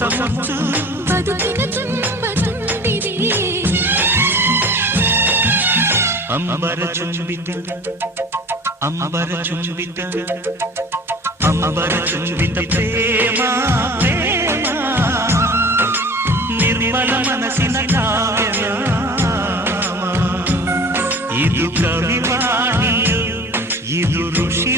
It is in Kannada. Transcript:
ಹೊಸ ಮುತ್ತು ಬದುಕಿನ ತುಂಬ ತುಂಬಿದೆ ಅಂಬರ ಚುಂಬಿತ ಅಂಬರ ಚುಂಬಿತ ಅಂಬರ ಚುಂಬಿತ ಪ್ರೇಮ ಪ್ರೇಮ ನಿರ್ಮಲ ಮನಸ್ಸಿನ ಕಾವ್ಯನಾಮ ಇದು ಕವಿವಾಣಿಯು ಇದು ಋಷಿ